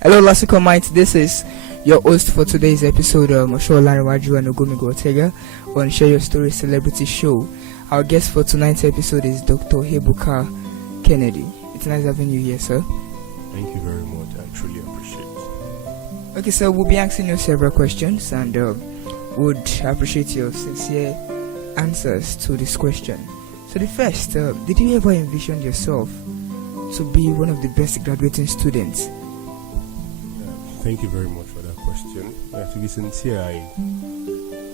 Hello, Lasico Mites. This is your host for today's episode, Osho Lariwaju and Ogomigo Ortega on Share Your Story Celebrity Show. Our guest for tonight's episode is Dr. Ebuka Kennedy. It's nice having you here, sir. Thank you very much. I truly appreciate it. Okay, so we'll be asking you several questions and would appreciate your sincere answers to this question. So the first, did you ever envision yourself to be one of the best graduating students? Thank you very much for that question. To be sincere, I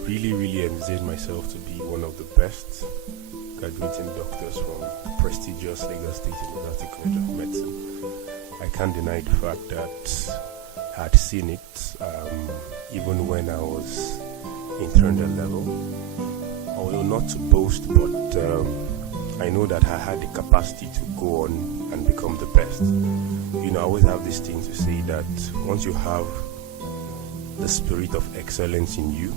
really envisage myself to be one of the best graduating doctors from the prestigious Lagos State University College of Medicine. I can't deny the fact that I had seen it even when I was in 300 level. Although not to boast, but I know that I had the capacity to go on and become the best. I always have this thing to say that once you have the spirit of excellence in you,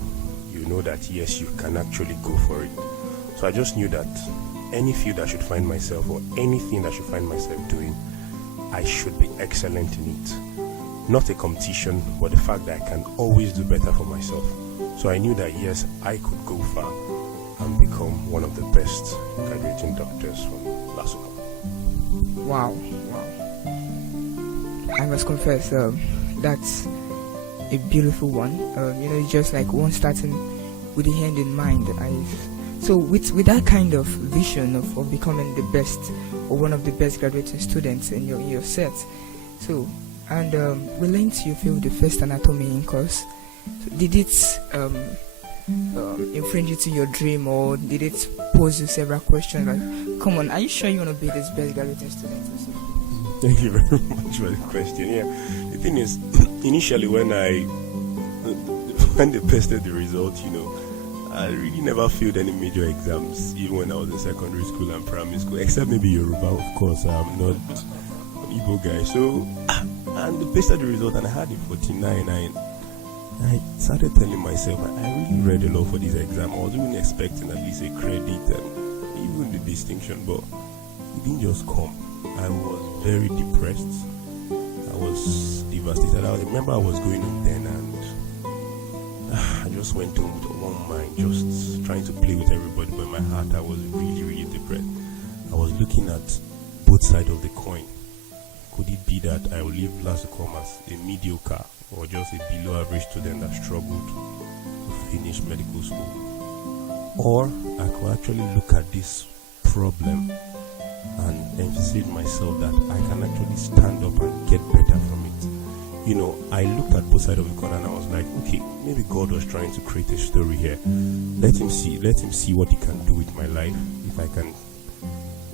you know that yes, you can actually go for it. So I just knew that any field I should find myself or anything I should find myself doing, I should be excellent in it. Not a competition, but the fact that I can always do better for myself. So I knew that yes, I could go far and become one of the best graduating doctors from Lasuka. Wow. I must confess, that's a beautiful one. It's just like one starting with the end in mind. So with that kind of vision of becoming the best or one of the best graduating students in your set. So, and we learned you filled the first anatomy in course. So did it infringe into your dream, or did it pose you several questions like, come on, are you sure you want to be this best graduating student? Thank you very much for the question. Yeah, the thing is, initially when they posted the results, I really never failed any major exams, even when I was in secondary school and primary school, except maybe Yoruba, of course. I'm not an Igbo guy. So, and they posted the result, and I had it 49. I started telling myself I really read a lot for this exam. I was even expecting at least a credit and even the distinction, but it didn't just come. I was very depressed. I was devastated. I remember I was going home then, and I just went home with one mind, just trying to play with everybody, but in my heart I was really depressed. I was looking at both sides of the coin. Could it be that I will leave Lascom as a mediocre or just a below average student that struggled to finish medical school? Or I could actually look at this problem and emphasize myself that I can actually stand up and get better from it. I looked at both sides of the coin and I was like, okay, maybe God was trying to create a story here. Let him see what he can do with my life. If I can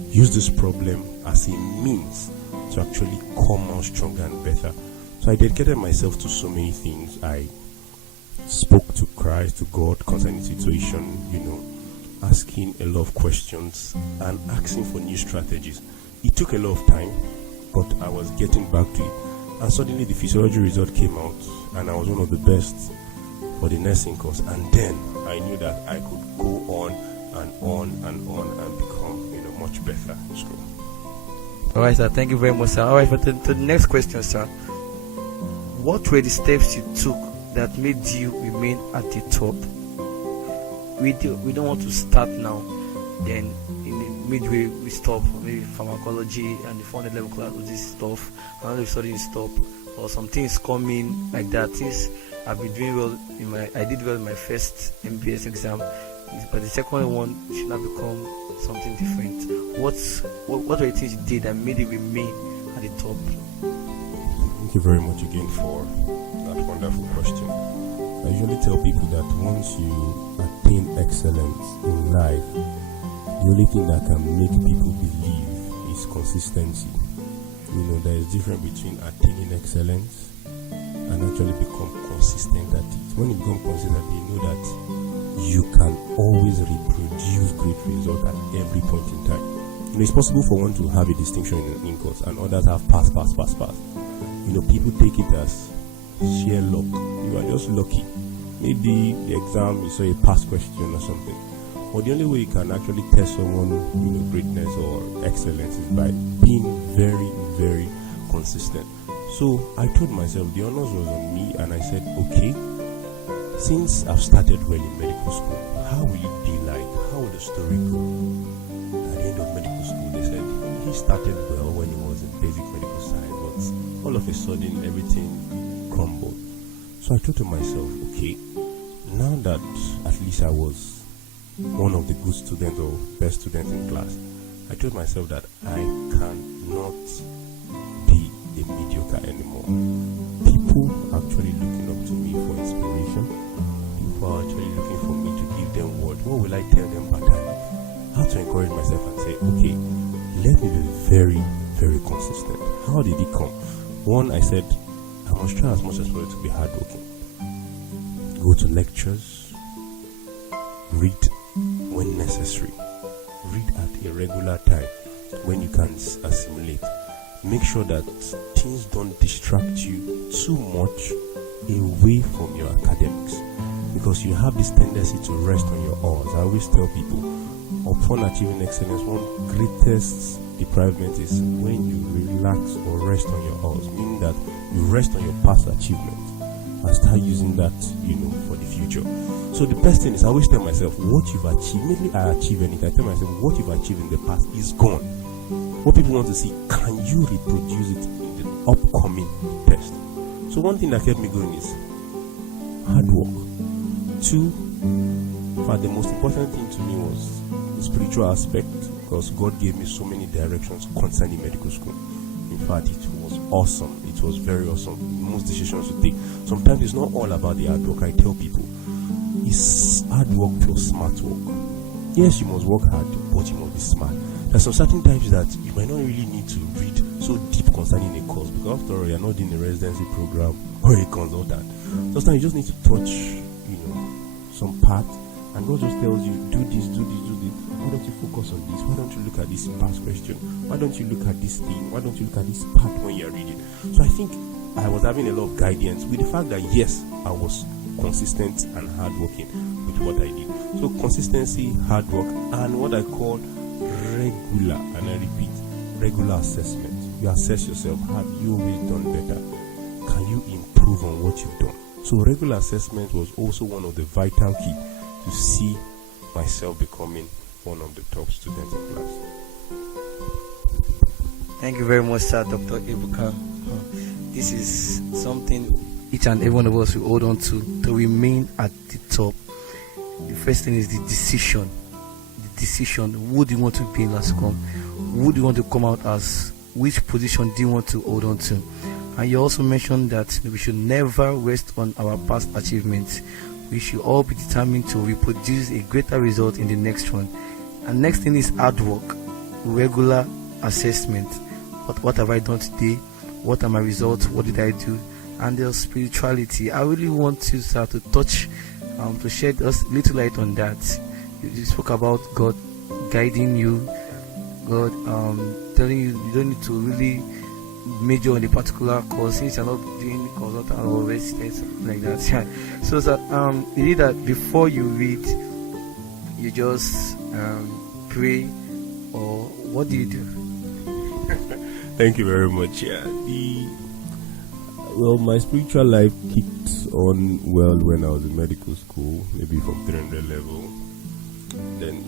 use this problem as a means to actually come out stronger and better. So I dedicated myself to so many things. I spoke to Christ, to God concerning the situation, asking a lot of questions and asking for new strategies. It took a lot of time, but I was getting back to it. And suddenly the physiology result came out, and I was one of the best for the nursing course. And then I knew that I could go on and become, much better in school. All right, sir. Thank you very much, sir. All right, to the next question, sir. What were the steps you took that made you remain at the top? We don't want to start now, then in the midway we stop. Maybe pharmacology and the 400 level class with this stuff, another studying stop, or some things coming like that. Things I've been doing well I did well in my first MBS exam, but the second one should not become something different. What were the things you did that made you remain at the top? Thank you very much again for that wonderful question. I usually tell people that once you attain excellence in life, the only thing that can make people believe is consistency. There is a difference between attaining excellence and actually become consistent at it. When you become consistent, you know that you can always reproduce great results at every point in time. It's possible for one to have a distinction in an course and others have pass. People take it as sheer luck. You are just lucky. Maybe the exam you saw a past question or something. But the only way you can actually test someone, greatness or excellence is by being very, very consistent. So I told myself the honors was on me, and I said, okay, since I've started well in medical school, how will it be like? How will the story go? At the end of medical school, they said he started well when he was in basic medical science, but all of a sudden everything crumbled. So I thought to myself, okay, now that at least I was one of the good students or best students in class, I told myself that I cannot be a mediocre anymore. People are actually looking up to me for inspiration. People are actually looking for me to give them word. What will I tell them part time? I have to encourage myself and say, okay, let me be very, very consistent. How did it come? One, I said, I must try as much as possible to be hardworking. Go to lectures, read when necessary, read at a regular time when you can assimilate. Make sure that things don't distract you too much away from your academics, because you have this tendency to rest on your oars. I always tell people, upon achieving excellence, one greatest deprivement is when you relax or rest on your oars, meaning that you rest on your past achievement and start using that, for the future. So the best thing is, I always tell myself, what you've achieved, immediately I achieve anything, I tell myself, what you've achieved in the past is gone. What people want to see, can you reproduce it in the upcoming test? So one thing that kept me going is hard work. Two, in fact, the most important thing to me was the spiritual aspect, because God gave me so many directions concerning medical school. In fact, it was awesome. It was very awesome. Most decisions to take. Sometimes it's not all about the hard work. I tell people, it's hard work plus smart work. Yes, you must work hard, but you must be smart. There's some certain times that you might not really need to read so deep concerning a course, because after all, you're not in a residency program or a consultant. Sometimes you just need to touch, some part, and God just tells you, do this, do this, do this. Why don't you focus on this? Why don't you look at this past question? Why don't you look at this thing? Why don't you look at this part when you're reading? So I think I was having a lot of guidance with the fact that yes, I was consistent and hardworking with what I did. So consistency, hard work, and what I call regular, and I repeat, regular assessment. You assess yourself. Have you always done better? Can you improve on what you've done? So regular assessment was also one of the vital key to see myself becoming one of the top students in class. Thank you very much, sir, Dr. Ebuka. This is something each and every one of us will hold on to remain at the top. The first thing is the decision. The decision. Who do you want to be in LASCOM? Who do you want to come out as? Which position do you want to hold on to? And you also mentioned that we should never rest on our past achievements. We should all be determined to reproduce a greater result in the next one. And next thing is hard work, regular assessment. What have I done today? What are my results? What did I do? And there's spirituality. I really want you, sir, to touch, to shed us little light on that. You spoke about God guiding you, God telling you don't need to really major in a particular course since you're not doing consultant or resident, something like that. So sir, you need that before you read, you just pray, or what do you do? Thank you very much. My spiritual life kicked on well when I was in medical school, maybe from 300 level. Then,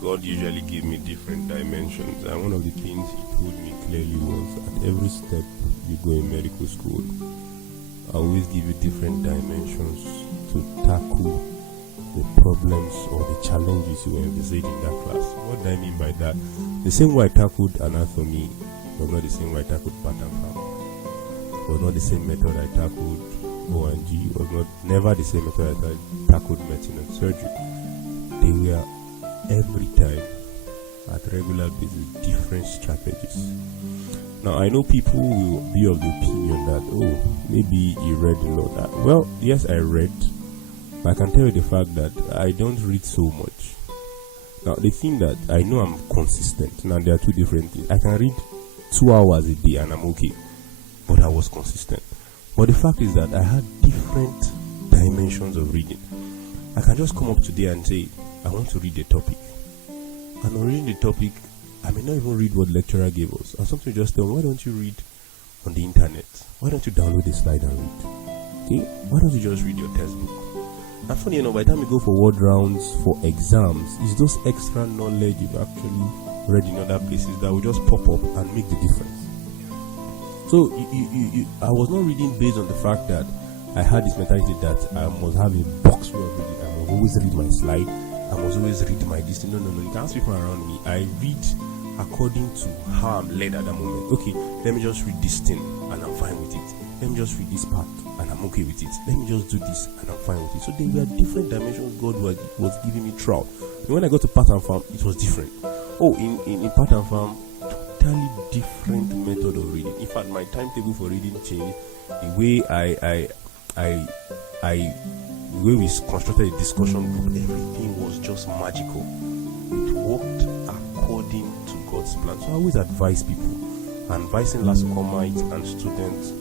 God usually gave me different dimensions, and one of the things He told me clearly was, at every step you go in medical school, I always give you different dimensions to tackle the problems or the challenges you envisage in that class. What do I mean by that? The same way I tackled anatomy was not the same way I tackled pattern farm. Was not the same method I tackled O&G. Was never the same method I tackled medicine and surgery. They were every time at regular basis different strategies. Now I know people will be of the opinion that maybe you read a lot. Well, yes, I read, but I can tell you the fact that I don't read so much. Now the thing that I know, I'm consistent. Now there are two different things. I can read 2 hours a day and I'm okay, but I was consistent. But the fact is that I had different dimensions of reading. I can just come up today and say, I want to read a topic. And on reading the topic, I may not even read what lecturer gave us. And something just tell me, why don't you read on the internet. Why don't you download the slide and read? Okay? Why don't you just read your textbook? And funny enough, by the time you go for word rounds for exams, it's those extra knowledge you've actually read in other places that will just pop up and make the difference. So I was not reading based on the fact that I had this mentality that I must have a box way of reading. I must always read my slide. I must always read my distance. No. You can't ask people around me. I read according to how I'm led at that moment. Okay, let me just read this thing and I'm fine with it. Let me just read this part and I'm okay with it. Let me just do this and I'm fine with it. So there were different dimensions God was giving me throughout. And when I got to pattern farm, it was different. In pattern farm, totally different method of reading. In fact, my timetable for reading changed. The way the way we constructed a discussion group, everything was just magical. It worked according to God's plan. So I always advise people, advising Lasukomites and students,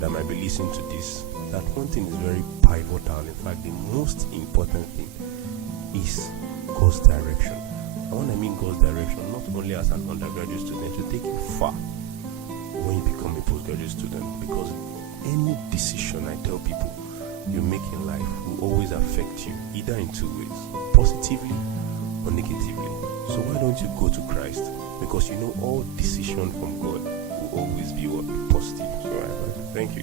that might be listening to this, that one thing is very pivotal. In fact, the most important thing is God's direction. And when I mean God's direction, not only as an undergraduate student, to take you far when you become a postgraduate student, because any decision I tell people you make in life will always affect you, either in two ways, positively or negatively. So why don't you go to Christ? Because all decision from God will always be positive. So thank you.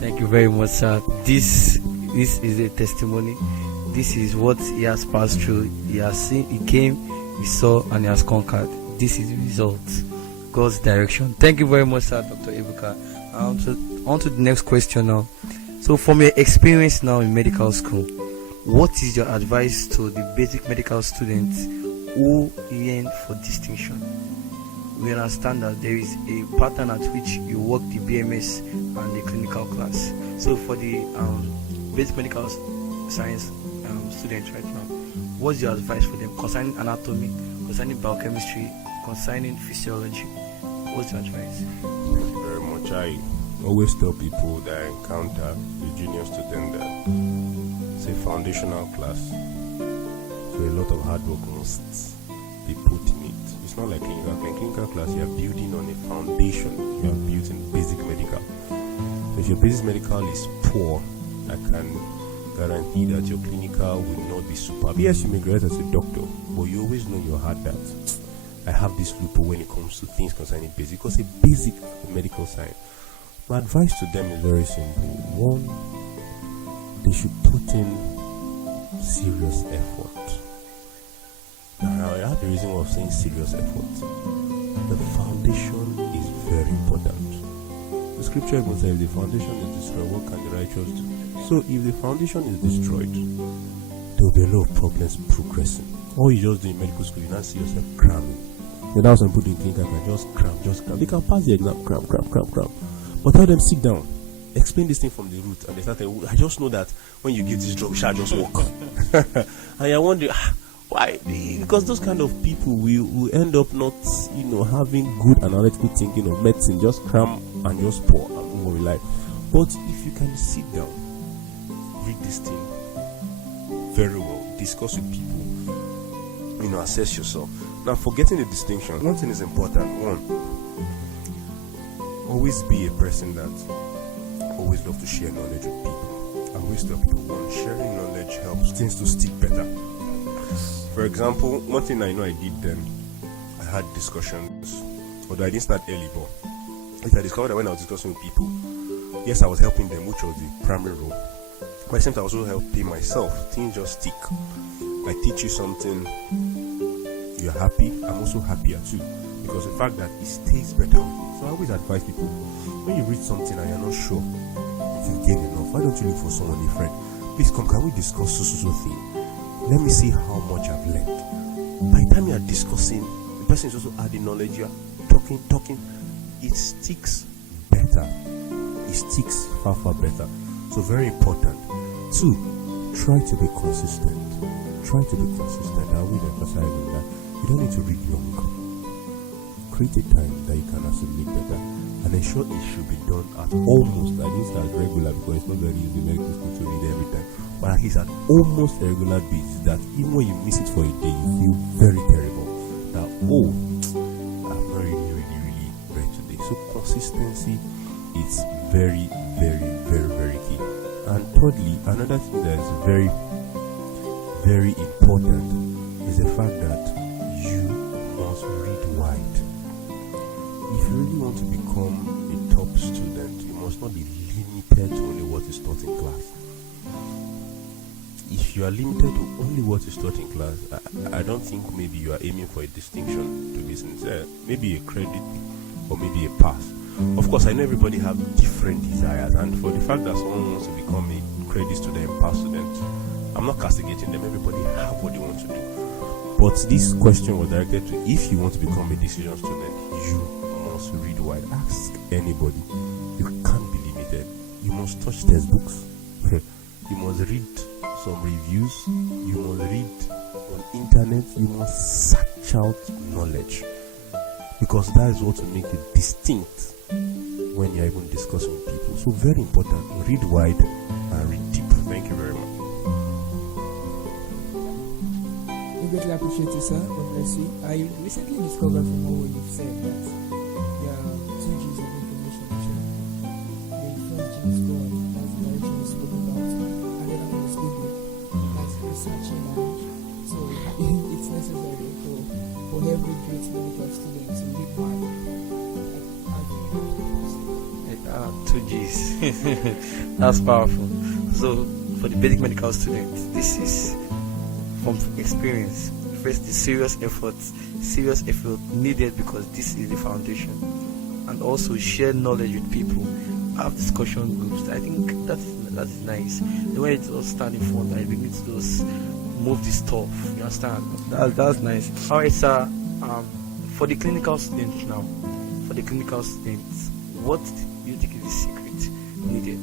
Thank you very much, sir. This is a testimony. This is what he has passed through. He has seen, he came, he saw, and he has conquered. This is the result. God's direction. Thank you very much, sir, Dr. Ebuka. On to the next question now. So from your experience now in medical school, what is your advice to the basic medical students who yearn for distinction? We understand that there is a pattern at which you work the BMS and the clinical class. So for the basic medical science students right now, what's your advice for them concerning anatomy, concerning biochemistry, concerning physiology? What's your advice? Thank you very much. I always tell people that I encounter a junior student that it's a foundational class. So a lot of hard work must be put in it. It's not like clinical. In clinical class, you are building on a foundation. You are building basic medical. So if your basic medical is poor, I can guarantee that your clinical will not be superb. Yes, you may graduate as a doctor, but you always know in your heart that I have this loophole when it comes to things concerning basic, because a basic medical science. My advice to them is very simple. One, they should put in serious effort. Now, I have the reason why I'm saying serious effort. The foundation is very important. The scripture even says, if the foundation is destroyed, what can the righteous do? So if the foundation is destroyed, there will be a lot of problems progressing. All you just do in medical school, you now see yourself cramming. Then now some people in clinical can just cram. They can pass the exam, cram. But tell them, sit down, explain this thing from the root, and they start saying, I just know that when you give this drug, shall just walk. And I wonder why? Because those kind of people will end up not, having good analytical thinking of medicine, just cram and just pour and move on with life. But if you can sit down, read this thing very well, discuss with people, assess yourself. Now, forgetting the distinction, one thing is important. One, always be a person that always love to share knowledge with people. I always tell people, one, sharing knowledge helps things to stick better. For example, one thing I know I did then, I had discussions, although I didn't start early, but I discovered that when I was discussing with people, yes, I was helping them, which was the primary role. But at the same time, I was also helping myself. Things just stick. I teach you something, you're happy, I'm also happier too. Because the fact that it stays better. So I always advise people, when you read something and you're not sure if you gain enough, why don't you look for someone, a friend? Please come, can we discuss so thing? Let me see how much I've learned. By the time you are discussing, the person is also adding knowledge, you are talking, it sticks better. It sticks far better. So very important. 2, try to be consistent. I will emphasize on that. You don't need to read long. Create a time that you can assimilate better, and ensure it should be done at almost, at least as regular, because it's not very easy in medical school to read every time, but at least at almost a regular basis, that even when you miss it for a day, you feel very terrible that, I'm not really ready to consistency is very, very, very, very key. And thirdly, another thing that is very, very important is the fact that you must read wide. If you really want to become a top student, you must not be limited to only what is taught in class. If you are limited to only what is taught in class, I don't think maybe you are aiming for a distinction, to be sincere. Maybe a credit or maybe a pass. Of course, I know everybody have different desires, and for the fact that someone wants to become a credit student, pass student, I'm not castigating them. Everybody have what they want to do. But this question was directed to, if you want to become a decision student, you must read wide. Ask anybody. You can't be limited. You must touch textbooks. You must read some reviews. You must read on internet. You must search out knowledge, because that is what will make you distinct when you're even discussing with people. So very important. Read wide and read deep. Thank you very much. We greatly appreciate you, sir. God bless you. I recently discovered from what you've said that there are two G's of information. The first G is God, that's the direction we spoke about, and then another is Google, that's researching knowledge. So it's necessary for every great medical student to read wide. Two G's. That's powerful. So for the basic medical student, this is from experience. First, the serious effort needed, because this is the foundation, and also share knowledge with people. Have discussion groups. I think that is nice. The way it's all standing for, I begin to just move this stuff. You understand? That's nice. All right, sir. For the clinical students now, what do you think is the secret needed?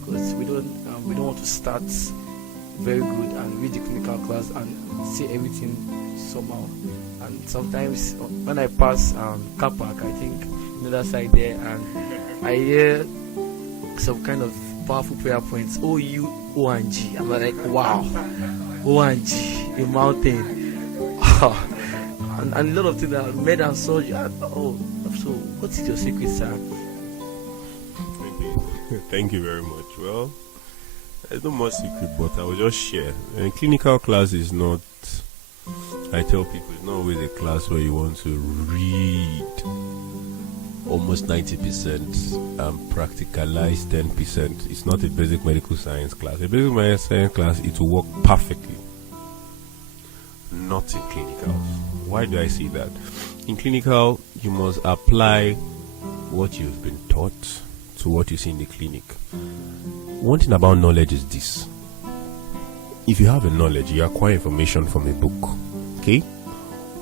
Because we don't want to start very good and read the clinical class and see everything somehow. And sometimes when I pass car park, I think the other side there, and I hear some kind of powerful prayer points. Oh, you O and G. I'm like, wow, O and G, a mountain. and a lot of things are made and sold. Oh, so what is your secret, sir? Thank you very much. Well, there's no more secret, but I will just share. Clinical class is not, I tell people, it's not always a class where you want to read almost 90% and practicalize 10%. It's not a basic medical science class. A basic medical science class, it will work perfectly. Not in clinical. Why do I say that? In clinical, you must apply what you've been taught to what you see in the clinic. One thing about knowledge is this: if you have a knowledge, you acquire information from a book. Okay?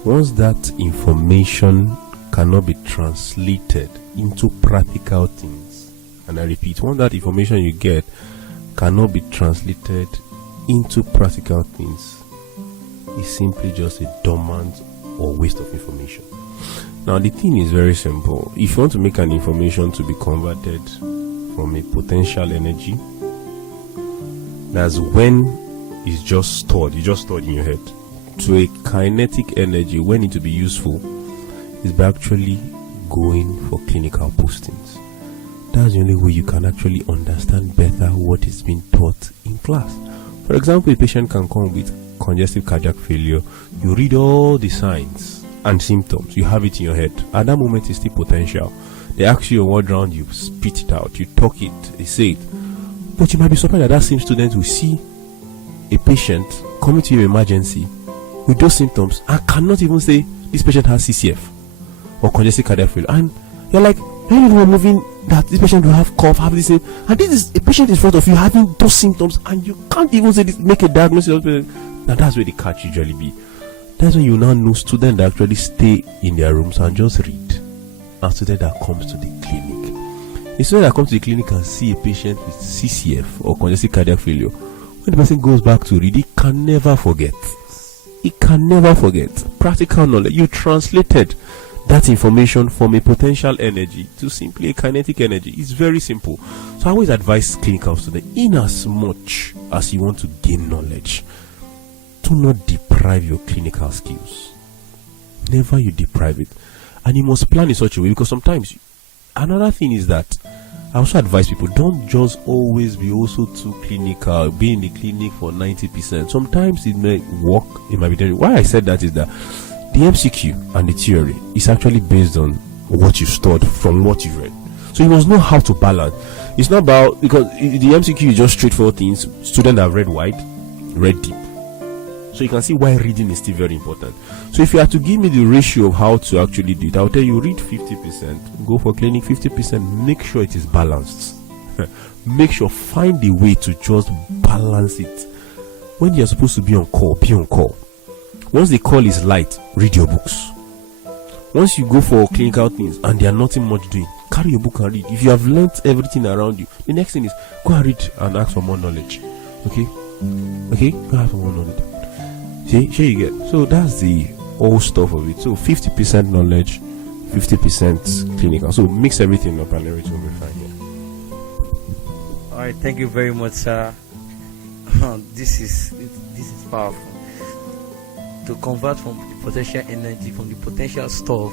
Once that information cannot be translated into practical things, and I repeat, once that information you get cannot be translated into practical things, it's simply just a dormant or waste of information. Now the thing is very simple. If you want to make an information to be converted from a potential energy, that's when it's just stored, you just stored in your head, to a kinetic energy, when it to be useful is by actually going for clinical postings. That's the only way you can actually understand better what is being taught in class. For example, a patient can come with congestive cardiac failure. You read all the signs and symptoms, you have it in your head. At that moment, it's still potential. They ask you a word round, you spit it out, you talk it, they say it. But you might be surprised that same student will see a patient coming to your emergency with those symptoms and cannot even say this patient has CCF or congestive cardiac failure. And you're like, when you were moving that this patient will have cough, have this thing, and this is a patient in front of you having those symptoms, and you can't even say this, make a diagnosis. Now that's where the catch usually be. That's when you now know students that actually stay in their rooms and just read, and student that comes to the clinic. A student that comes to the clinic and see a patient with CCF or congestive cardiac failure, when the person goes back to read, he can never forget. He can never forget. Practical knowledge. You translated that information from a potential energy to simply a kinetic energy. It's very simple. So I always advise clinical students, in as much as you want to gain knowledge, do not deprive your clinical skills. Never you deprive it. And you must plan in such a way, because sometimes another thing is that I also advise people, don't just always be also too clinical, be in the clinic for 90%. Sometimes it may work, it might be different. Why I said that is that the MCQ and the theory is actually based on what you studied from what you read. So you must know how to balance. It's not about, because the MCQ is just straightforward things. Students have read wide, read deep. So you can see why reading is still very important. So if you have to give me the ratio of how to actually do it, I'll tell you, read 50%, go for clinic 50%, make sure it is balanced. Make sure, find a way to just balance it. When you're supposed to be on call, be on call. Once the call is light, read your books. Once you go for clinical things and there are nothing much doing, carry your book and read. If you have learnt everything around you, the next thing is go and read and ask for more knowledge. Okay? Go ask for more knowledge. See, here you get. So that's the whole stuff of it. So 50% knowledge, 50% clinical. So mix everything up and everything will be fine. Yeah. All right, thank you very much, sir. This is powerful. To convert from the potential energy, from the potential stuff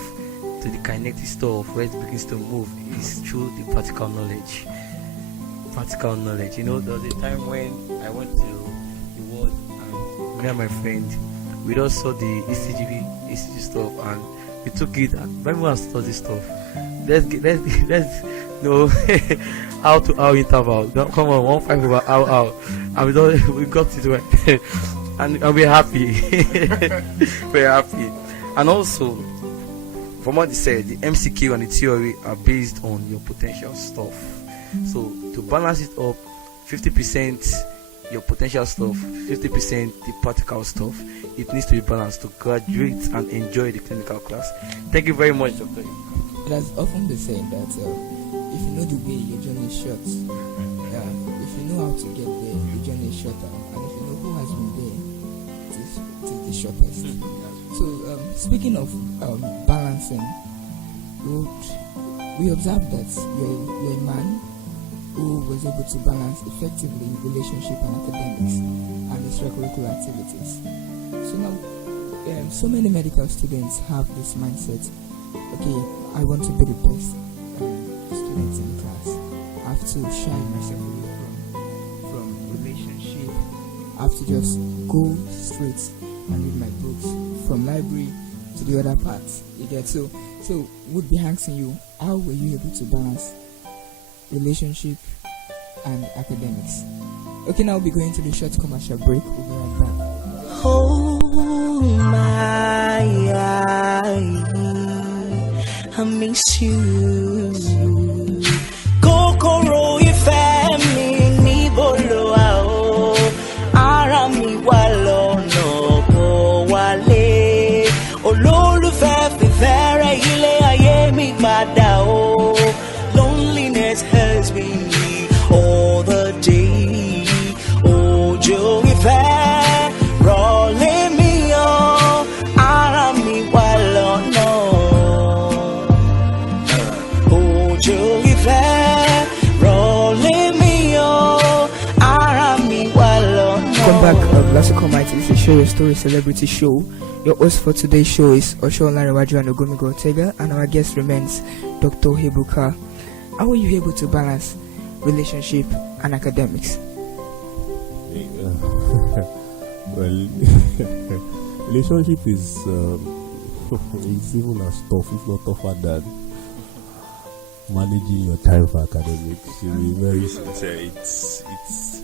to the kinetic stuff, where it begins to move, is through the practical knowledge. Practical knowledge. You know, there was a time when I went to the world, and me and my friend, we just saw the ECG stuff, and we took it. And everyone studied this stuff. Let's know how interval. Come on, 1 5 over how, and we got it right. And we're happy. We're happy. And also, from what they said, the MCQ and the theory are based on your potential stuff. So to balance it up, 50% your potential stuff, 50% the practical stuff. It needs to be balanced to graduate and enjoy the clinical class. Thank you very much, Dr. It has often been said that if you know the way, your journey is short. If you know how to get there, your journey is shorter. And if you know who has been there, it is the shortest. So speaking of balancing, we observed that you're a man who was able to balance effectively relationship and academics and extracurricular activities. So now, so many medical students have this mindset: okay, I want to be the best student in the class. I have to shine myself away from relationship. I have to just go straight and read my books from library to the other parts. You get so would be asking you, how were you able to balance relationship and academics? Okay, now we'll be going to the short commercial break. We'll be right back. Oh my, I miss you. Kokoro ìfẹ́ mi níbo lo wà o, ara mi wà lọ́nà kò wálé. Olólùfẹ́ fífẹ́rẹ́ ilé ayé mi padà o. Loneliness has been me all the day. Òjò ìfẹ́ rọ̀lé mi o, ara mi wà lọ́nà. Òjò ìfẹ́ rọ̀lé mi o, ara mi wà lọ́nà. Welcome back, Blasicomites. This is Share Your Story Celebrity Show. Your host for today's show is Osho Olarewaju and Ogomigo Ortega, and our guest remains Dr. Ebuka. How were you able to balance relationship and academics? Well, relationship is it's even as tough, if not tougher than managing your time for academics. To be very sincere, it's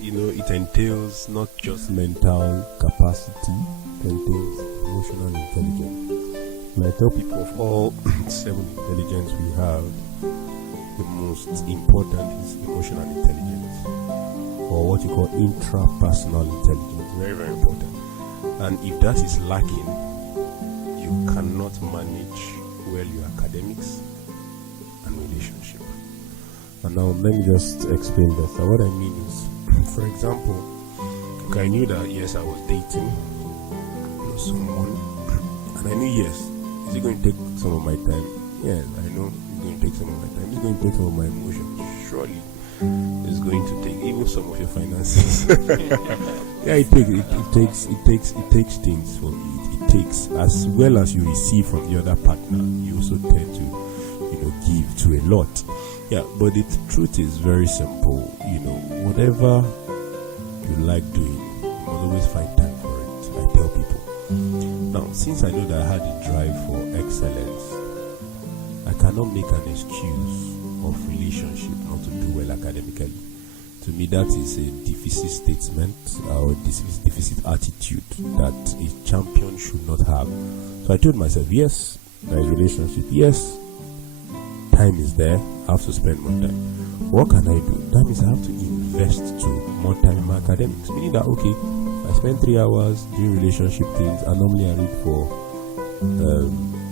it entails not just mental capacity, it entails emotional intelligence. When I tell people of all 7 intelligence we have, the most important is emotional intelligence, or what you call intrapersonal intelligence. Very, very important. And if that is lacking, you cannot manage well your academics and relationship. And now let me just explain better. What I mean is, for example, okay, I knew that yes, I was dating someone, and I knew yes, is it going to take some of my time? Yes, I know it's going to take some of my time. It's going to take some of my emotions. Surely, it's going to take even some of your finances. Yeah, it takes things for it. It takes, as well as you receive from the other partner, you also tend to, give to a lot. Yeah, but the truth is very simple. Whatever you like doing, you must always find time for it. I tell people. Now, since I know that I had a drive for excellence, I cannot make an excuse of relationship not to do well academically. To me, that is a deficit statement or deficit attitude that a champion should not have. So I told myself, yes, there is relationship. Yes, time is there. I have to spend more time. What can I do? That means I have to invest to more time in my academics. Meaning that, okay, I spend 3 hours doing relationship things, and normally I read for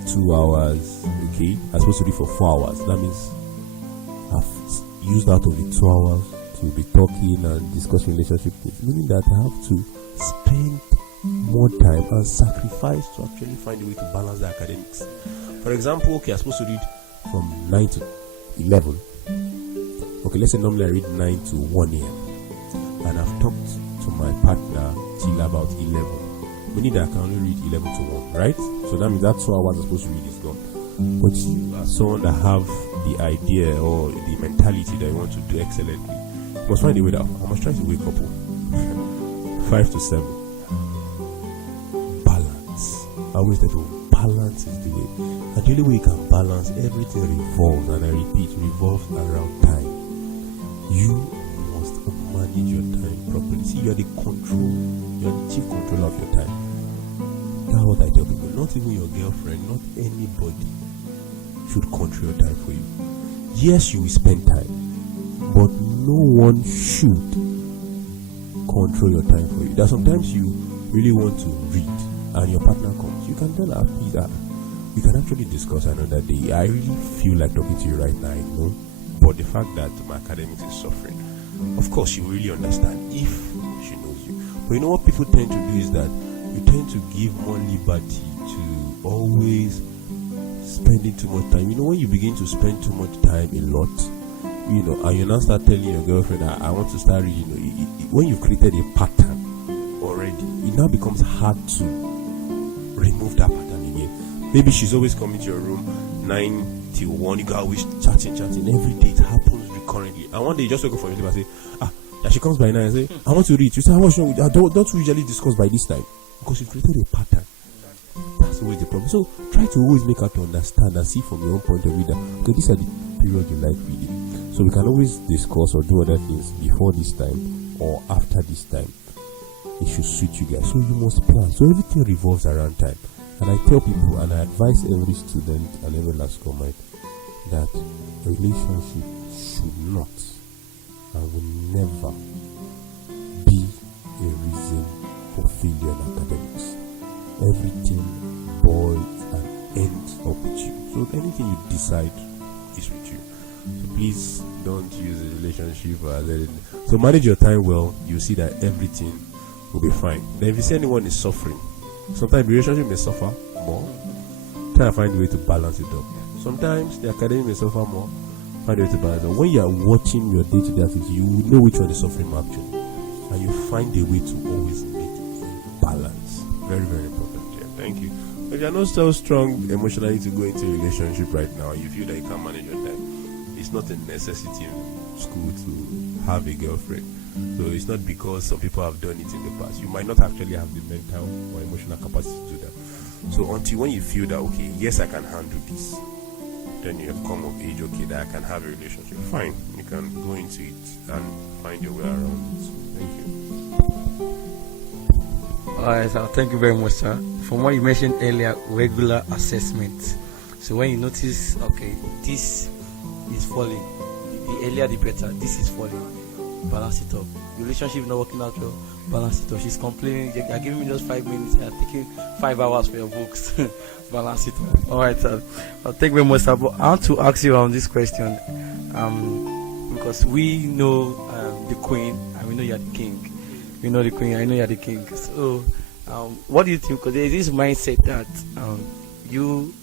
2 hours. Okay, I'm supposed to read for 4 hours. That means I've used out of the 2 hours to be talking and discussing relationship things, meaning that I have to spend more time and sacrifice to actually find a way to balance the academics. For example, okay, I'm supposed to read from 9 to 11. Okay, let's say normally I read 9 to 1 a.m. and I've talked to my partner till about 11, meaning that I can only read 11 to 1, right? So that means that 2 hours I'm supposed to read is gone. But you are someone that have the idea or the mentality that you want to do excellently, you must find a way that I must try to wake up 5 to 7. Balance. I always tell people, balance is the way. And the only way you can balance, everything revolves, and I repeat, revolves around time. You must manage your time properly. See, you are the chief controller of your time. That's what I tell people. Not even your girlfriend, not anybody should control your time for you. Yes, you will spend time, but no one should control your time for you. That sometimes you really want to read and your partner comes, you can tell her, please, we can actually discuss another day. I really feel like talking to you right now, but the fact that my academics is suffering, of course she will really understand if she knows you. But you know what people tend to do is that you tend to give more liberty to always spending too much time. When you begin to spend too much time a lot, and you now start telling your girlfriend, I want to start reading, when you've created a pattern already, it now becomes hard to remove that pattern again. Maybe she's always coming to your room 9 till 1, you go always chatting every day. It happens recurrently, and one day you just wake up from your sleep and say, she comes by 9 and say, I want to read. You say, what's wrong with you? Don't usually discuss by this time, because you've created a pattern. That's always the problem. So try to always make her to understand and see from your own point of view that, okay, these are the period you like reading. So we can always discuss or do other things before this time or after this time. It should suit you guys. So you must plan. So everything revolves around time. And I tell people, and I advise every student and every last comment, that a relationship should not and will never be a reason for failure in academics. Everything boils and ends up with you. So anything you decide is with you. So please don't use a relationship as anything. So manage your time well. You'll see that everything will be fine. Then if you see anyone is suffering, sometimes the relationship may suffer more. Try to find a way to balance it up. Sometimes the academy may suffer more. Find a way to balance it up. When you are watching your day-to-day activity, you will know which one is suffering more actually, and you find a way to always make a balance. Very, very important. Yeah, thank you. If you are not so strong emotionally to go into a relationship right now, you feel that you can't manage your time, it's not a necessity in school to have a girlfriend. So it's not because some people have done it in the past. You might not actually have the mental or emotional capacity to do that. So until when you feel that, okay, yes, I can handle this, then you have come of age, okay, that I can have a relationship, fine, you can go into it and find your way around it. Thank you. Alright, sir. Thank you very much, sir. From what you mentioned earlier, regular assessment. So when you notice, okay, this is falling, the earlier the better, this is falling, balance it up. The relationship not working out well, balance it up. She's complaining, you're giving me just 5 minutes, you're taking 5 hours for your books. Balance it up. Alright, sir. Thank you very much, sir. But I want to ask you on this question, because we know the queen and we know you're the king. We know the queen, I know you're the king. So what do you think? Because there is this mindset that you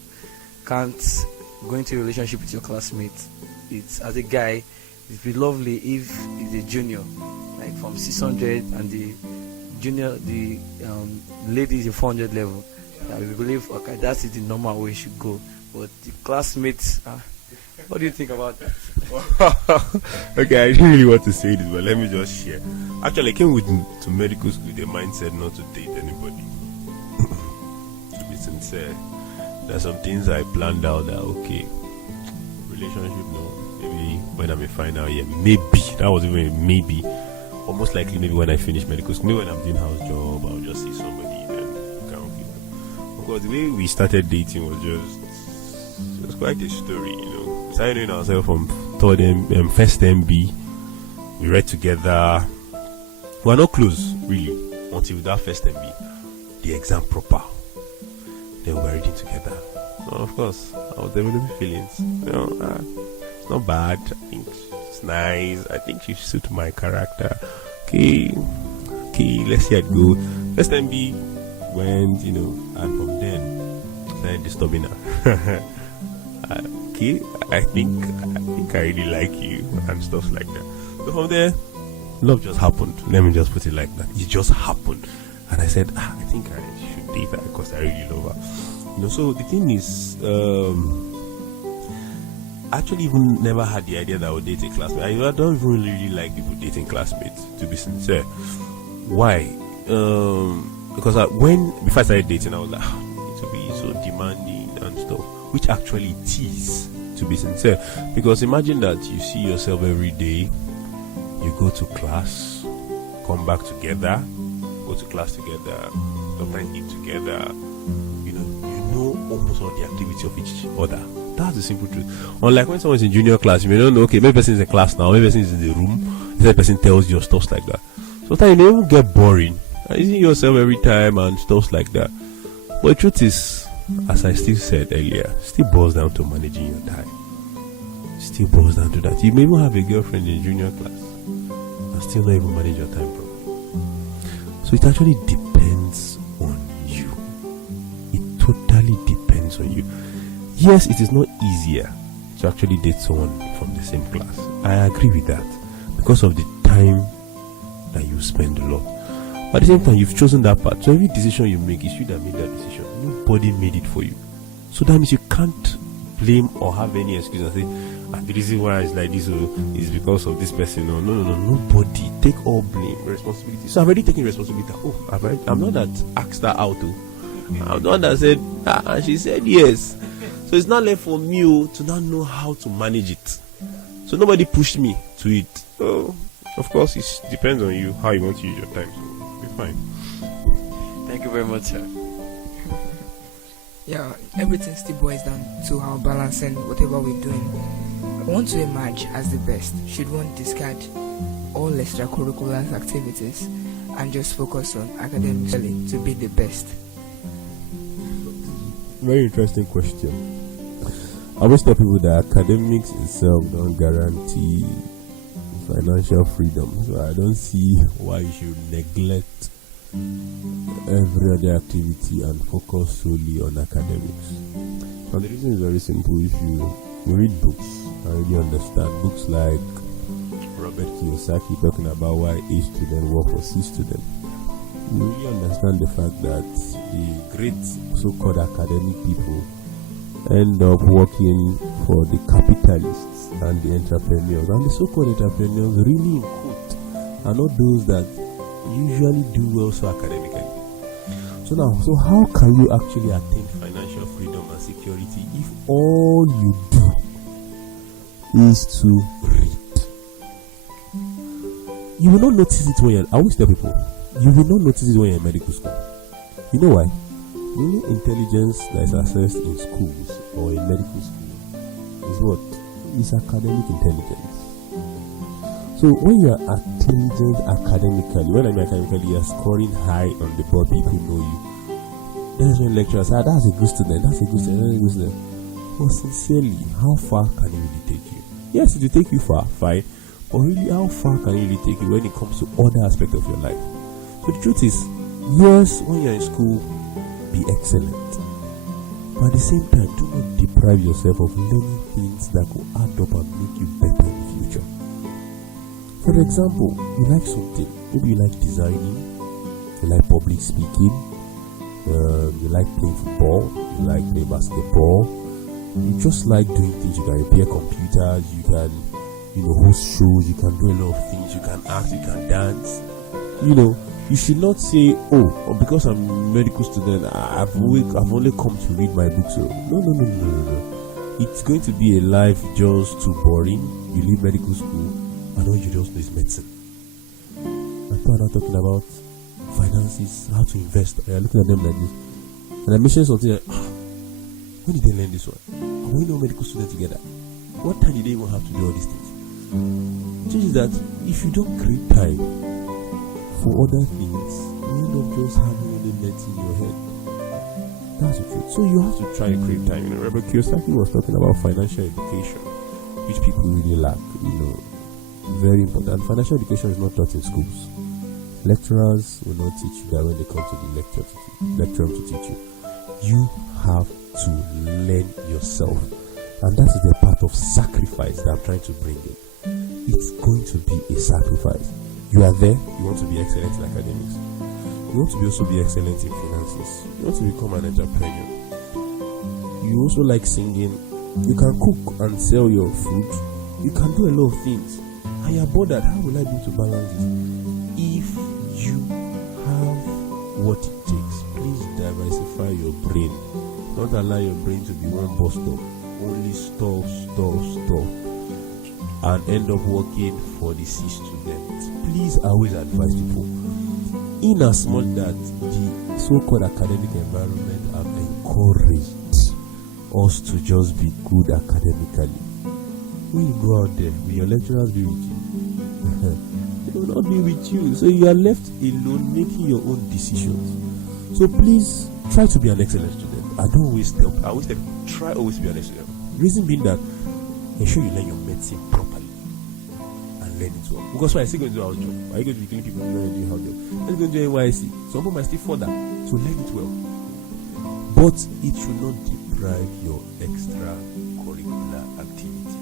can't go into a relationship with your classmates. It's, as a guy, it'd be lovely if it's a junior, like from 600, and the junior, the lady is a 400 level. We believe, okay, that's the normal way it should go. But the classmates, What do you think about that? Okay, I didn't really want to say this, but let me just share. Actually, I came to medical school with a mindset not to date anybody. To be sincere, there's some things I planned out that, okay, relationship, no. Maybe when I'm in final year, maybe. That was even a maybe. Or most likely, maybe when I finish medical school. Maybe when I'm doing house job, I'll just see somebody, then count it. Because the way we started dating was just, it was quite a story, you know. We started knowing ourselves from first MB. We read together. We were not close, really, until that first MB, the exam proper. Then we were reading together. So, of course, I was developing feelings. You know, it's not bad. I think it's nice. I think she suits my character. Okay, let's see how it go. First MB went, you know, and from then started disturbing her. Okay, I think I really like you and stuff like that. So from there, love just happened. Let me just put it like that. It just happened, and I said, I think I should date her because I really love her. You know, so the thing is, I actually even never had the idea that I would date a classmate. I don't even really like people dating classmates, to be sincere. Why? Because before I started dating, I was like, it will be so demanding and stuff, which actually it is, to be sincere. Because imagine that you see yourself every day, you go to class, come back together, go to class together, sometimes eat together. You know almost all the activity of each other. That's the simple truth. Unlike when someone's in junior class, you may not know, okay, maybe person is in class now, maybe person is in the room, the person tells you stuff like that. Sometimes you may even get boring. You see yourself every time and stuff like that. But the truth is, as I still said earlier, still boils down to managing your time. Still boils down to that. You may even have a girlfriend in junior class and still not even manage your time properly. So it actually depends on you. It totally depends on you. Yes, it is not easier to actually date someone from the same class. I agree with that because of the time that you spend a lot. But at the same time, you've chosen that path. So every decision you make, you should have made that decision. Nobody made it for you. So that means you can't blame or have any excuse and say, the reason why it's like this is because of this person. No. Nobody. Take all blame, responsibility. So I've already taken responsibility. I'm not that asked her out. I'm the one that said, and she said yes. So it's not left for me to not know how to manage it. So nobody pushed me to it. So of course it depends on you how you want to use your time. So be fine. Thank you very much, sir. Yeah, everything still boils down to how balancing whatever we're doing. I want to emerge as the best. Should one discard all extracurricular activities and just focus on academics to be the best? Very interesting question. I always tell people that academics itself don't guarantee financial freedom. So I don't see why you should neglect every other activity and focus solely on academics. And the reason is very simple. If you read books and really understand books like Robert Kiyosaki talking about why A student work for C student, you really understand the fact that the great so-called academic people end up working for the capitalists and the entrepreneurs. And the so-called entrepreneurs, really in quote, are not those that usually do well so academically. So how can you actually attain financial freedom and security if all you do is to read? You will not notice it when I always tell people, you will not notice it when you're in medical school. You know why? The only intelligence that is assessed in schools or in medical school is what? Is academic intelligence. So when you are intelligent academically, when I mean academically, you are scoring high on the board, people know you. That's when lecturers say, that's a good student, that's a good student. But sincerely, how far can it really take you? Yes, it will take you far, fine. But really, how far can it really take you when it comes to other aspects of your life? So the truth is, yes, when you're in school, be excellent. But at the same time, do not deprive yourself of learning things that will add up and make you better in the future. For example, you like something. Maybe you like designing, you like public speaking, you like playing football, you like playing basketball, You just like doing things. You can repair computers, you can, host shows, you can do a lot of things, you can act, you can dance. You should not say, oh, because I'm a medical student, I've only come to read my books. So no. It's going to be a life just too boring. You leave medical school, and all you just know is medicine. And people are not talking about finances, how to invest. You're looking at them like this. And I mentioned something like, when did they learn this one? And we know medical students together. What time did they even have to do all these things? Which is that if you don't create time for other things, you end up just having only nets in your head. That's the truth. So you have to try and create time. Rebecca Kiyosaki was talking about financial education, which people really lack. Very important. Financial education is not taught in schools. Lecturers will not teach you that when they come to the lecture room to teach you. You have to learn yourself, and that is the part of sacrifice that I'm trying to bring in. It's going to be a sacrifice. You are there. You want to be excellent in academics. You want to also be excellent in finances. You want to become an entrepreneur. You also like singing. You can cook and sell your food. You can do a lot of things. And you're bothered. How will I be able to balance this? If you have what it takes, please diversify your brain. Don't allow your brain to be one bus stop. Only stop, and end up working for the C students. Please always advise people, in as much that the so-called academic environment have encouraged us to just be good academically. When you go out there, will your lecturers be with you? They will not be with you. So you are left alone making your own decisions. So please try to be an excellent student. I don't always tell people, try always to be an excellent student. Reason being that ensure you learn your medicine properly and learn it well. Because why? I still going to do our job. Are you going to be killing people who don't do how job? Let's go to NYC. Some people might still further. So learn it well. But it should not deprive your extracurricular activity.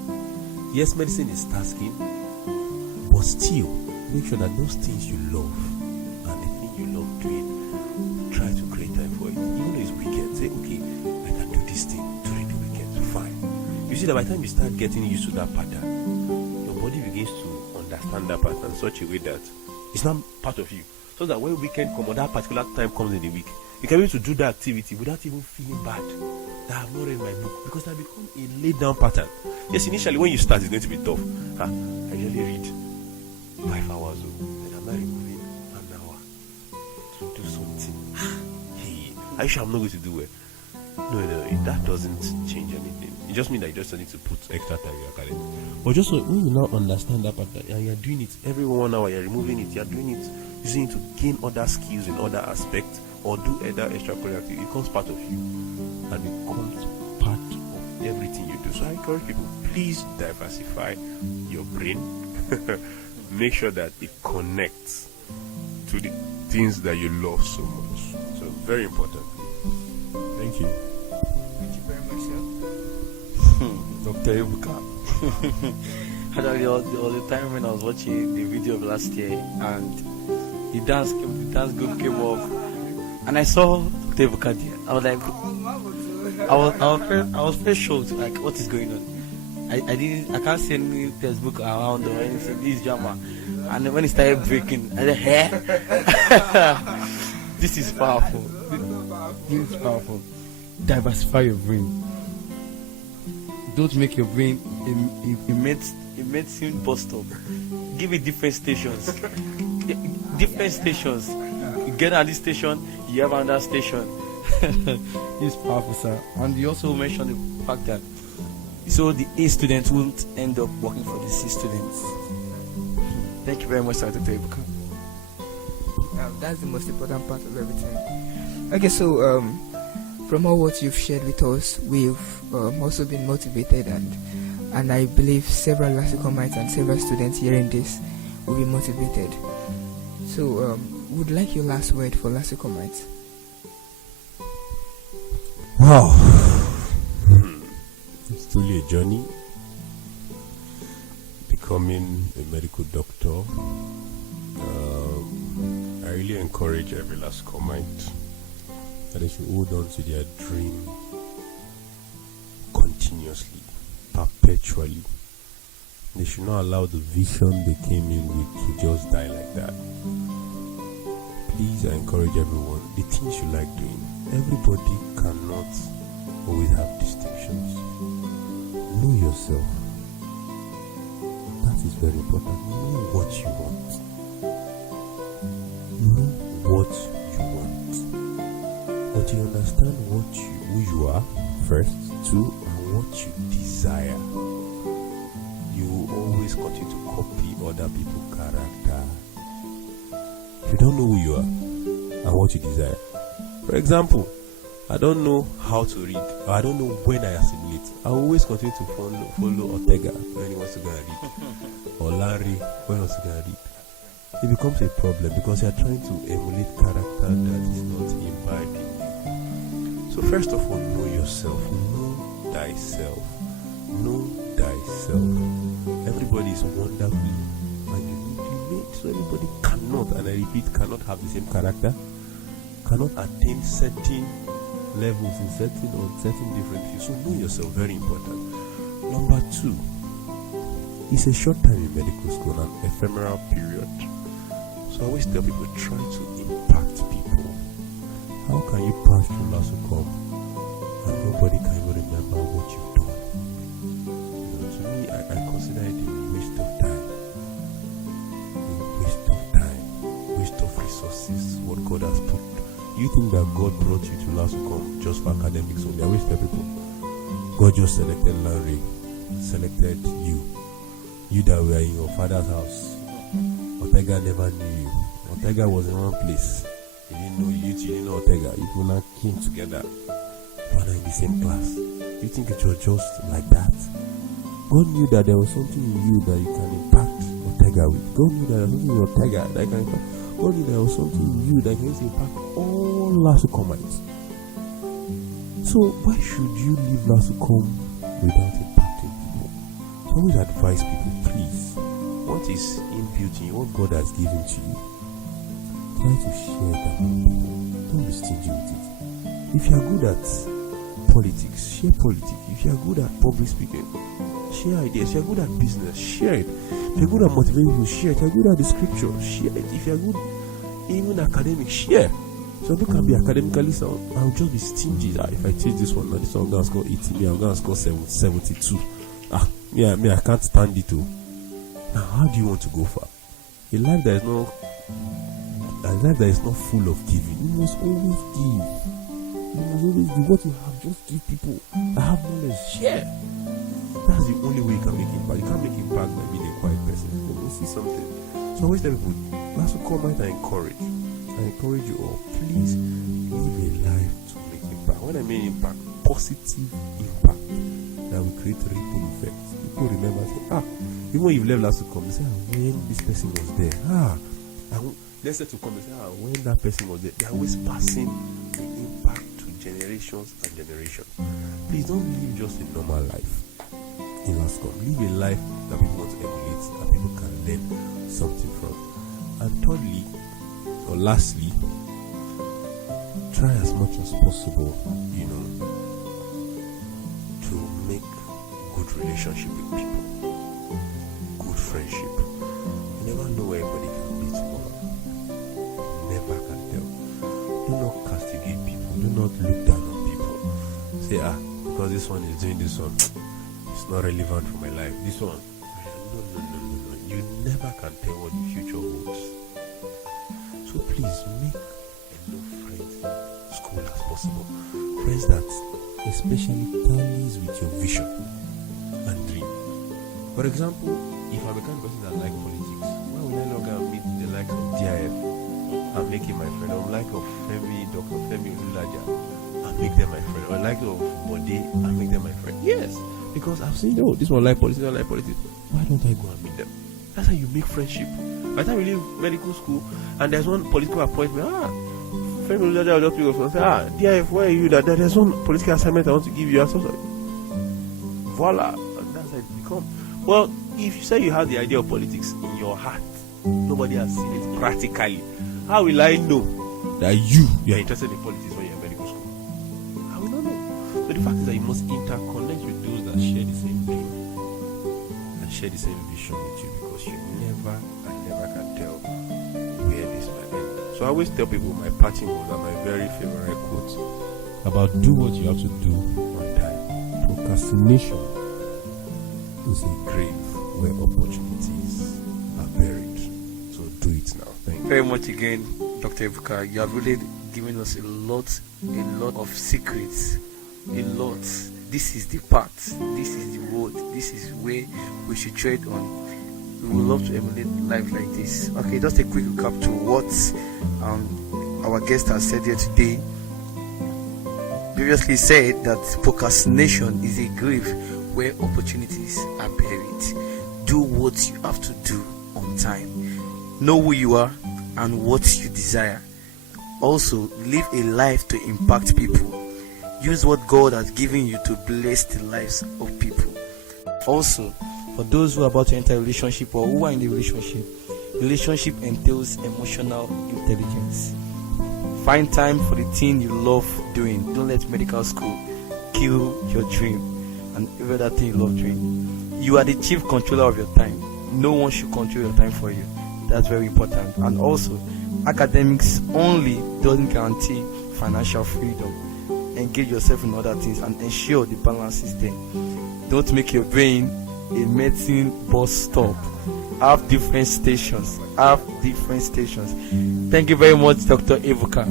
Yes, medicine is tasking, but still make sure that those things you love and the thing you love doing, try to create time for it. Even though it's weekend, say, okay, I can do this thing during the weekend. Fine. You see that by the time you start getting used to that pattern, your body begins to understand that pattern in such a way that it's not part of you. So that when weekend comes or that particular time comes in the week, you can be able to do that activity without even feeling bad that I have not read my book, because that becomes a laid down pattern. Yes, initially when you start, it's going to be tough. I usually read 5 hours, and I'm not removing 1 hour to do something. Hey, are you sure I'm not going to do it? No, that doesn't change anything. It just means that you just need to put extra time in your calendar. But just so when you now understand that pattern, and you're doing it every 1 hour, you're removing it, you're doing it, using it to gain other skills in other aspects, or do other extracurricular activity, it becomes part of you, and it becomes part of everything you do. So I encourage people, please diversify your brain. Make sure that it connects to the things that you love so much. So very important. Thank you. Thank you very much, sir. Dr. Ebuka. Actually, all the time when I was watching the video of last year, and the dance group came off, and I saw Dr. Ebuka there. I was like, I was very shocked. Like, what is going on? I can't see any textbook around or anything. This drama, and then when it started breaking, I said, "Hey, this is powerful. This is powerful. Diversify your brain. Don't make your brain a medicine bus stop. Give it different stations. Different stations. You get at this station, you have another station." It's powerful, sir. And you also mentioned the fact that so the A students won't end up working for the C students. Thank you very much, Dr. Ebuka. That's the most important part of everything. Okay, so from all what you've shared with us, we've also been motivated, and I believe several Lasicomites and several students hearing this will be motivated. So, would like your last word for Lasicomites? Wow. It's truly a journey. Becoming a medical doctor. I really encourage every Lasicomite that they should hold on to their dream. Continue continuously, perpetually. They should not allow the vision they came in with to just die like that. Please, I encourage everyone, the things you like doing, everybody cannot always have distinctions. Know yourself. That is very important. Know what you want. Know what you want. But you understand who you are first, too, and what you desire. You will always continue to copy other people's character. If you don't know who you are and what you desire. For example, I don't know how to read, or I don't know when I assimilate. I always continue to follow Ortega when he wants to go and read, or Larry when he wants to go and read. It becomes a problem because you are trying to emulate character that is not imbibed in you. So first of all, know yourself. Know thyself. Know thyself. Everybody is wonderfully and uniquely made. So everybody cannot, and I repeat, cannot have the same character, cannot attain certain levels in certain different fields. So know yourself, very important. Number 2, it's a short time in medical school, an ephemeral period. So I always tell people, try to impact people. How can you pass through Lasocom and nobody can even remember what you've done? To me, I consider it a waste of time. Waste of resources, what God has put. You think that God brought you to Lasocom just for academics only? I wish tell people, God just selected Larry, selected you that were in your father's house. Ortega never knew you. Ortega was in one place. He didn't know you, you didn't know Ortega. You two now came together. You are in the same class. You think it was just like that? God knew that there was something in you that you can impact Ortega with. God knew that there was something in Ortega that you can impact. God knew there was something in you that can impact all Lasocomites. So why should you leave Lasocom without impacting people? So I always advise people, please, what is inbuilt in you, what God has given to you, try to share it among people. Don't be stingy with it. If you are good at politics, share politics. If you are good at public speaking, share ideas. If you are good at business, share it. If you are good at motivating people, share it. If you are good at the scripture, share it. If you are good even academic, share. So people can be academically sound. I'll just be stingy. If I teach this one, now this one I'm gonna score 80, I'm gonna score 72. Me, I can't stand it too. Now, how do you want to go far? A life that is not full of giving. You must always give. You must always give what you have. Just give people that have knowledge. Share. That's the only way you can make impact. You can't make impact by being a quiet person. You will see something. So I always tell people, that's what comment I encourage. I encourage you all. Please live a life to make impact. When I mean impact, positive impact that will create ripple effects. People remember and say, even when you've left last to come, they say, when this person was there, let's say to come and say, when that person was there, they're always passing the impact to generations and generations. Please don't live just a normal life in Lascom. Live a life that people want to emulate, that people can learn something from. And thirdly, or lastly, try as much as possible, to make good relationship with people, good friendship. You never know where everybody can be tomorrow. You never can tell. Do not castigate people. Do not look down on people. Say, because this one is doing this one, it's not relevant for my life. This one, no. You never can tell what the future holds. So please make enough friends in school as possible. Friends that especially tallies with your vision and dream. For example, if I'm a kind of person that like politics, why would I not go and meet the likes of DIF and make him my friend? Or like of Dr. Femi Olulaja and make them my friend? Or like of Bode and make them my friend? Yes, because I've seen, this one like politics, I like politics. Why don't I go and meet them? That's how you make friendship. By the time you leave medical school and there's one political appointment, Femi Olulaja will just pick up and say, DIF, where are you? There's one political assignment I want to give you. So voila, and that's how it becomes. Well, if you say you have the idea of politics in your heart, nobody has seen it practically. How will I know that you are interested in politics when you're in medical school? I will not know. So the fact is that you must interconnect with those just share the same dream and share the same vision with you, because you never can tell where this might end. So I always tell people my parting words are my very favorite quotes about do what you have to do on time. Procrastination is a grave where opportunities are buried. So do it now. Thank you very much again, Dr. Ebuka. You have really given us a lot of secrets. A lot. This is the path. This is the road. This is where we should tread on. We would love to emulate life like this. Okay, just a quick recap to what our guest has said here today. Previously said that procrastination is a grave where opportunities are buried. Do what you have to do on time. Know who you are and what you desire. Also, live a life to impact people. Use what God has given you to bless the lives of people. Also, for those who are about to enter a relationship or who are in a relationship entails emotional intelligence. Find time for the thing you love doing. Don't let medical school kill your dream and every other thing you love doing. You are the chief controller of your time. No one should control your time for you. That's very important. And also, academics only doesn't guarantee financial freedom. Engage yourself in other things and ensure the balance is there. Don't make your brain a medicine bus stop. Have different stations. Thank you very much, Dr. Ebuka.